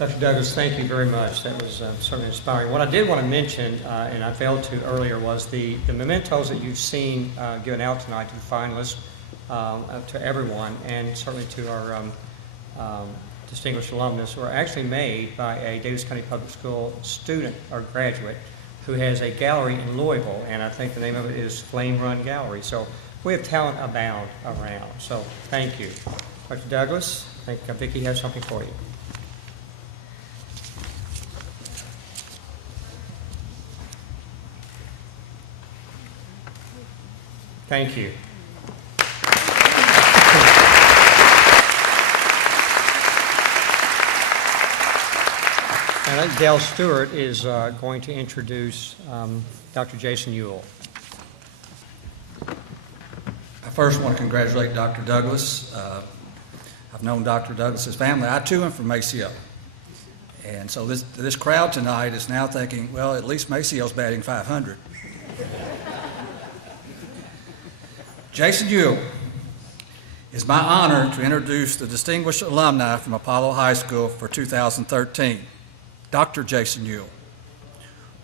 Dr. Douglas, thank you very much. That was certainly inspiring. What I did want to mention, and I failed to earlier, was the mementos that you've seen given out tonight to the finalists, to everyone, and certainly to our distinguished alumnus, were actually made by a Davis County Public School student or graduate who has a gallery in Louisville, and I think the name of it is Flame Run Gallery. So we have talent abound around. So thank you. Dr. Douglas, I think Vicki has something for you. Thank you. And I think Dale Stewart is going to introduce Dr. Jason Yewell. I first want to congratulate Dr. Douglas. I've known Dr. Douglas's family. I too am from Maceo. And so this crowd tonight is now thinking, well, at least Maceo's batting 500. Jason Yewell, it's my honor to introduce the distinguished alumni from Apollo High School for 2013, Dr. Jason Yewell.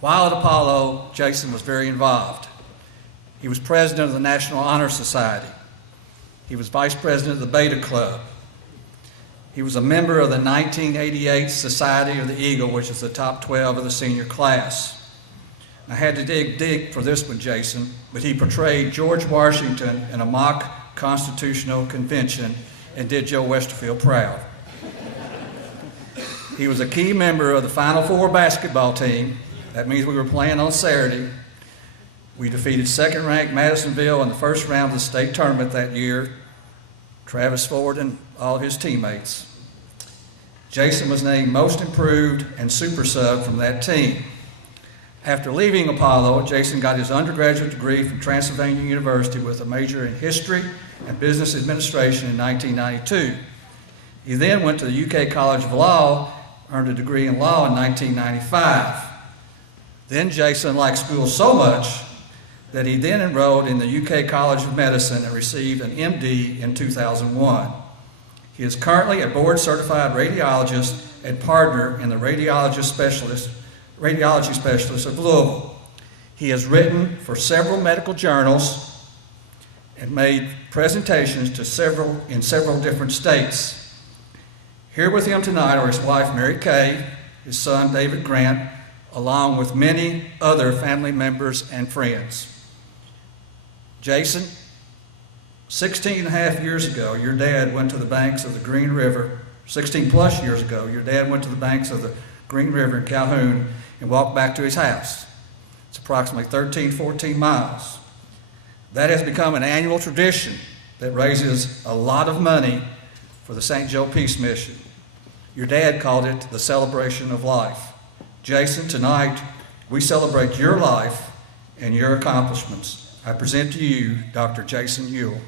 While at Apollo, Jason was very involved. He was president of the National Honor Society. He was vice president of the Beta Club. He was a member of the 1988 Society of the Eagle, which is the top 12 of the senior class. I had to dig for this one, Jason, but he portrayed George Washington in a mock constitutional convention and did Joe Westerfield proud. He was a key member of the Final Four basketball team. That means we were playing on Saturday. We defeated second-ranked Madisonville in the first round of the state tournament that year, Travis Ford and all his teammates. Jason was named Most Improved and Super Sub from that team. After leaving Apollo, Jason got his undergraduate degree from Transylvania University with a major in history and business administration in 1992. He then went to the UK College of Law, earned a degree in law in 1995. Then Jason liked school so much that he then enrolled in the UK College of Medicine and received an MD in 2001. He is currently a board-certified radiologist and partner in the radiology specialist of Louisville. He has written for several medical journals and made presentations to in several different states. Here with him tonight are his wife, Mary Kay, his son, David Grant, along with many other family members and friends. Jason, 16 and a half years ago, your dad went to the banks of the Green River. 16 plus years ago, your dad went to the banks of the Green River in Calhoun and walked back to his house. It's approximately 13, 14 miles. That has become an annual tradition that raises a lot of money for the St. Joe Peace Mission. Your dad called it the celebration of life. Jason, tonight we celebrate your life and your accomplishments. I present to you Dr. Jason Yewell.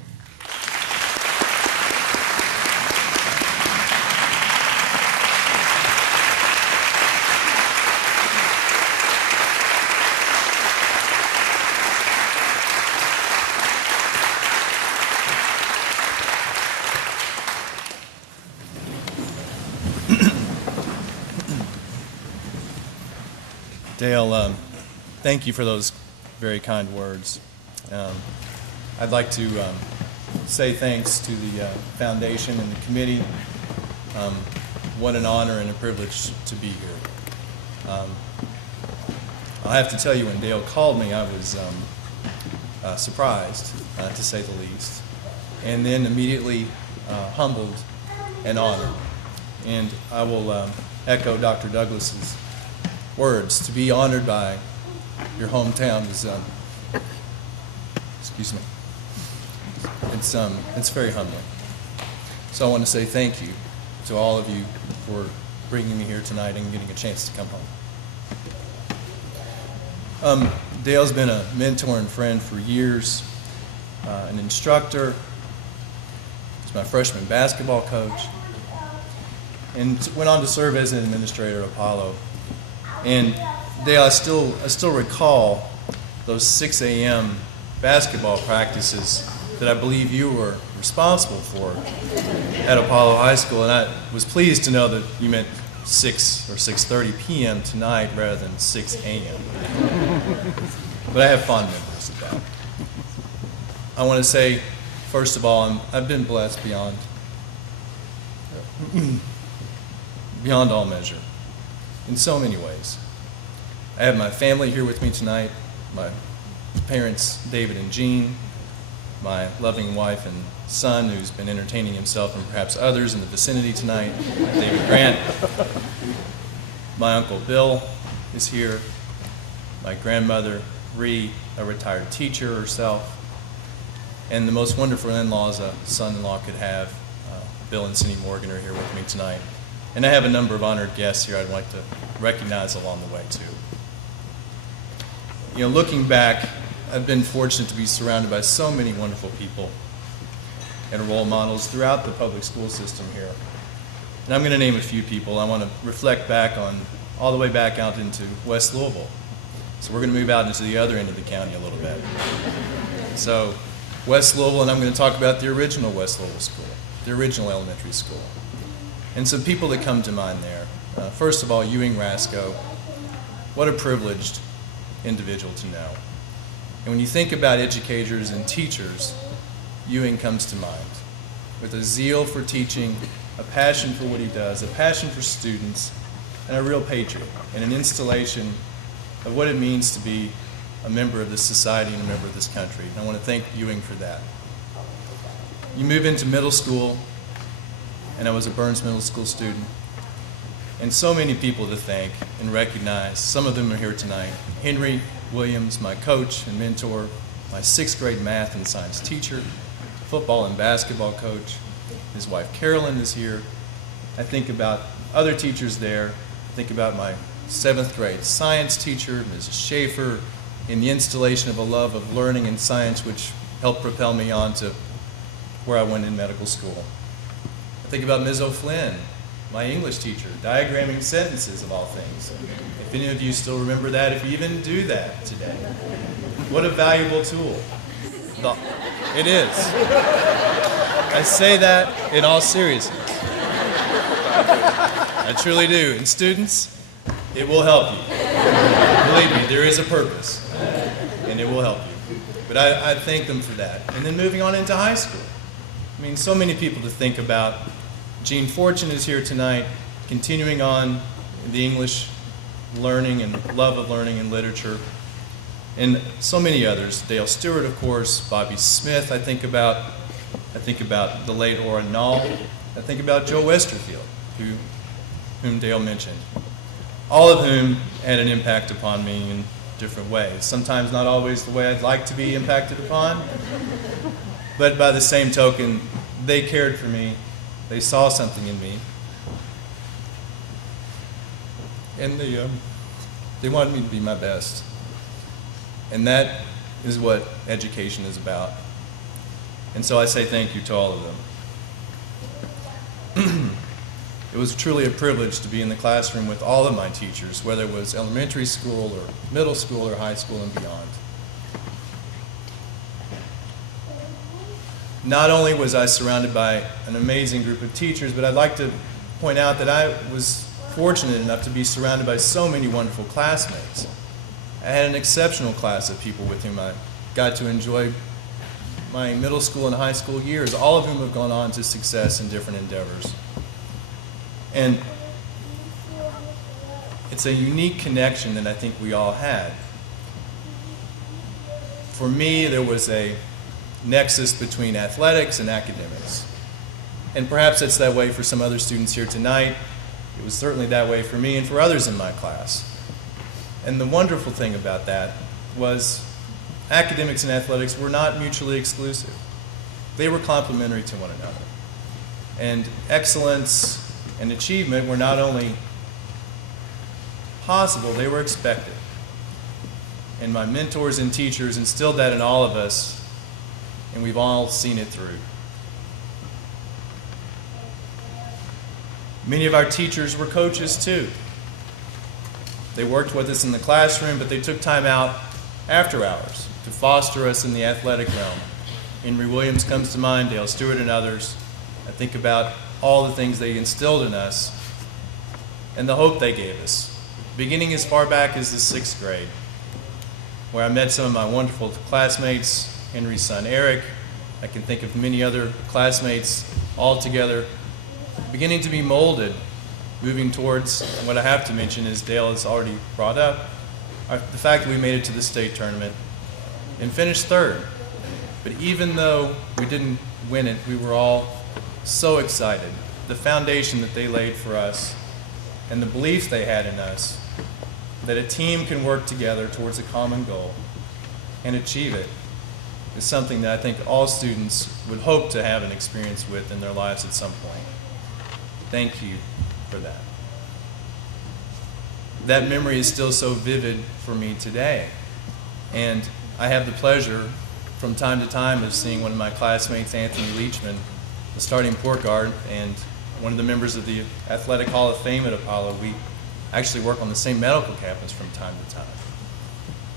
Dale, thank you for those very kind words. I'd like to say thanks to the foundation and the committee. What an honor and a privilege to be here. I'll have to tell you, when Dale called me, I was surprised, to say the least, and then immediately humbled and honored. And I will echo Dr. Douglas's words. To be honored by your hometown is, excuse me, it's very humbling. So I want to say thank you to all of you for bringing me here tonight and getting a chance to come home. Dale's been a mentor and friend for years, an instructor. He's my freshman basketball coach, and went on to serve as an administrator at Apollo. And Dale, I still recall those 6 a.m. basketball practices that I believe you were responsible for at Apollo High School, and I was pleased to know that you meant 6 or 6:30 p.m. tonight rather than 6 a.m. But I have fond memories of that. I want to say, first of all, I've been blessed beyond all measure in so many ways. I have my family here with me tonight, my parents, David and Jean, my loving wife and son, who's been entertaining himself and perhaps others in the vicinity tonight, David Grant. My uncle Bill is here, my grandmother, Ree, a retired teacher herself, and the most wonderful in-laws a son-in-law could have, Bill and Cindy Morgan are here with me tonight. And I have a number of honored guests here I'd like to recognize along the way too. You know, looking back, I've been fortunate to be surrounded by so many wonderful people and role models throughout the public school system here. And I'm going to name a few people. I want to reflect back on all the way back out into West Louisville. So we're going to move out into the other end of the county a little bit. So West Louisville, and I'm going to talk about the original West Louisville school, the original elementary school. And some people that come to mind there. First of all, Ewing Rasco. What a privileged individual to know. And when you think about educators and teachers, Ewing comes to mind. With a zeal for teaching, a passion for what he does, a passion for students, and a real patriot, and an installation of what it means to be a member of this society and a member of this country. And I want to thank Ewing for that. You move into middle school, and I was a Burns Middle School student, and so many people to thank and recognize. Some of them are here tonight. Henry Williams, my coach and mentor, my 6th grade math and science teacher, football and basketball coach. His wife Carolyn is here. I think about other teachers there. I think about my 7th grade science teacher, Mrs. Schaefer, in the installation of a love of learning and science, which helped propel me on to where I went in medical school. I think about Ms. O'Flynn, my English teacher, diagramming sentences of all things. If any of you still remember that, if you even do that today, what a valuable tool. It is. I say that in all seriousness. I truly do. And students, it will help you. Believe me, there is a purpose, and it will help you. But I thank them for that. And then moving on into high school. I mean, so many people to think about. Jean Fortune is here tonight, continuing on the English learning and love of learning and literature, and so many others. Dale Stewart, of course, Bobby Smith. I think about the late Ora Null. I think about Joe Westerfield, whom Dale mentioned. All of whom had an impact upon me in different ways. Sometimes not always the way I'd like to be impacted upon, but by the same token, they cared for me. They saw something in me, and they wanted me to be my best. And that is what education is about. And so I say thank you to all of them. It was truly a privilege to be in the classroom with all of my teachers, whether it was elementary school or middle school or high school and beyond. Not only was I surrounded by an amazing group of teachers, but I'd like to point out that I was fortunate enough to be surrounded by so many wonderful classmates. I had an exceptional class of people with whom I got to enjoy my middle school and high school years, all of whom have gone on to success in different endeavors. And it's a unique connection that I think we all had. For me, there was a nexus between athletics and academics. And perhaps it's that way for some other students here tonight. It was certainly that way for me and for others in my class. And the wonderful thing about that was academics and athletics were not mutually exclusive. They were complementary to one another. And excellence and achievement were not only possible, they were expected. And my mentors and teachers instilled that in all of us, and we've all seen it through. Many of our teachers were coaches too. They worked with us in the classroom, but they took time out after hours to foster us in the athletic realm. Henry Williams comes to mind, Dale Stewart and others. I think about all the things they instilled in us and the hope they gave us, beginning as far back as the 6th grade, where I met some of my wonderful classmates, Henry's son Eric. I can think of many other classmates all together, beginning to be molded, moving towards what I have to mention, as Dale has already brought up, the fact that we made it to the state tournament and finished 3rd. But even though we didn't win it, we were all so excited. The foundation that they laid for us and the belief they had in us that a team can work together towards a common goal and achieve it is something that I think all students would hope to have an experience with in their lives at some point. Thank you for that. That memory is still so vivid for me today. And I have the pleasure from time to time of seeing one of my classmates, Anthony Leachman, the starting point guard and one of the members of the Athletic Hall of Fame at Apollo. We actually work on the same medical campus from time to time.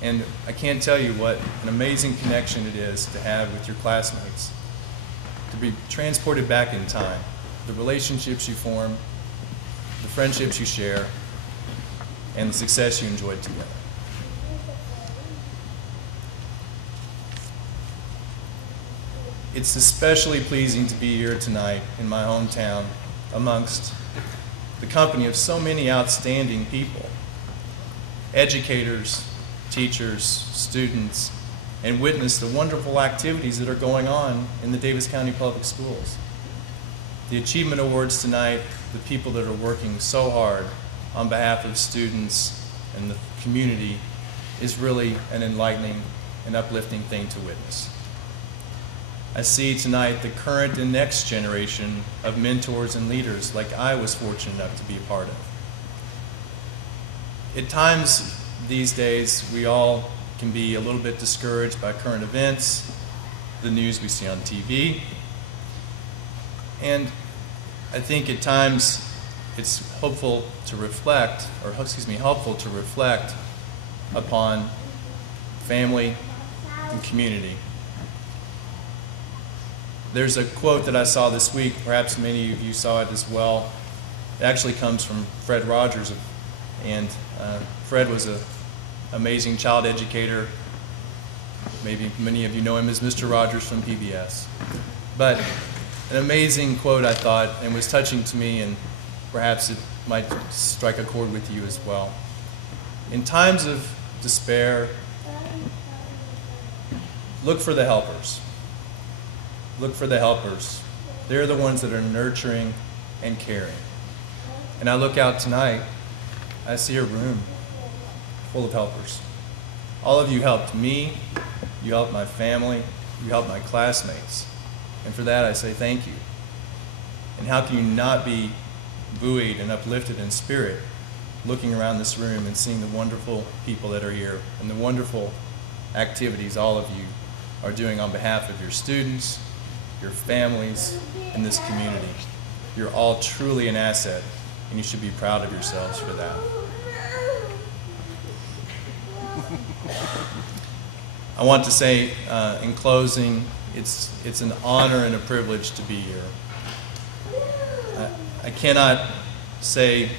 And I can't tell you what an amazing connection it is to have with your classmates, to be transported back in time, the relationships you form, the friendships you share, and the success you enjoyed together. It's especially pleasing to be here tonight in my hometown amongst the company of so many outstanding people, educators, teachers, students, and witness the wonderful activities that are going on in the Davis County Public Schools. The Achievement Awards tonight, the people that are working so hard on behalf of students and the community, is really an enlightening and uplifting thing to witness. I see tonight the current and next generation of mentors and leaders like I was fortunate enough to be a part of. At times these days, we all can be a little bit discouraged by current events, the news we see on TV, and I think at times it's helpful to reflect upon family and community. There's a quote that I saw this week, perhaps many of you saw it as well. It actually comes from Fred Rogers, and Fred was an amazing child educator. Maybe many of you know him as Mr. Rogers from PBS. But an amazing quote, I thought, and was touching to me, and perhaps it might strike a chord with you as well. In times of despair, look for the helpers. Look for the helpers. They're the ones that are nurturing and caring. And I look out tonight, I see a room full of helpers. All of you helped me, you helped my family, you helped my classmates. And for that I say thank you. And how can you not be buoyed and uplifted in spirit looking around this room and seeing the wonderful people that are here and the wonderful activities all of you are doing on behalf of your students, your families, and this community. You're all truly an asset, and you should be proud of yourselves for that. I want to say in closing, it's an honor and a privilege to be here. I cannot say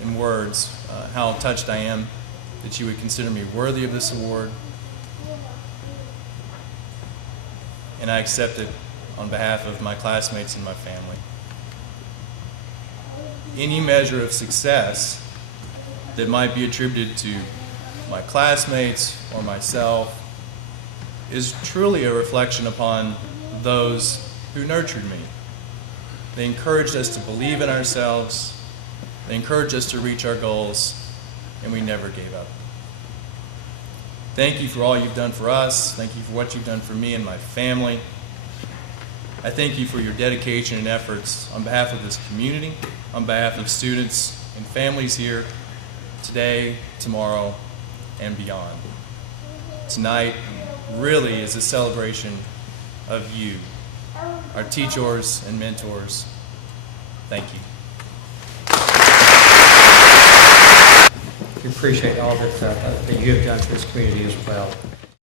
in words how touched I am that you would consider me worthy of this award. And I accept it on behalf of my classmates and my family. Any measure of success that might be attributed to my classmates or myself is truly a reflection upon those who nurtured me. They encouraged us to believe in ourselves, they encouraged us to reach our goals, and we never gave up. Thank you for all you've done for us. Thank you for what you've done for me and my family. I thank you for your dedication and efforts on behalf of this community, on behalf of students and families here today, tomorrow, and beyond. Tonight really is a celebration of you, our teachers and mentors. Thank you. We appreciate all that you have done for this community as well.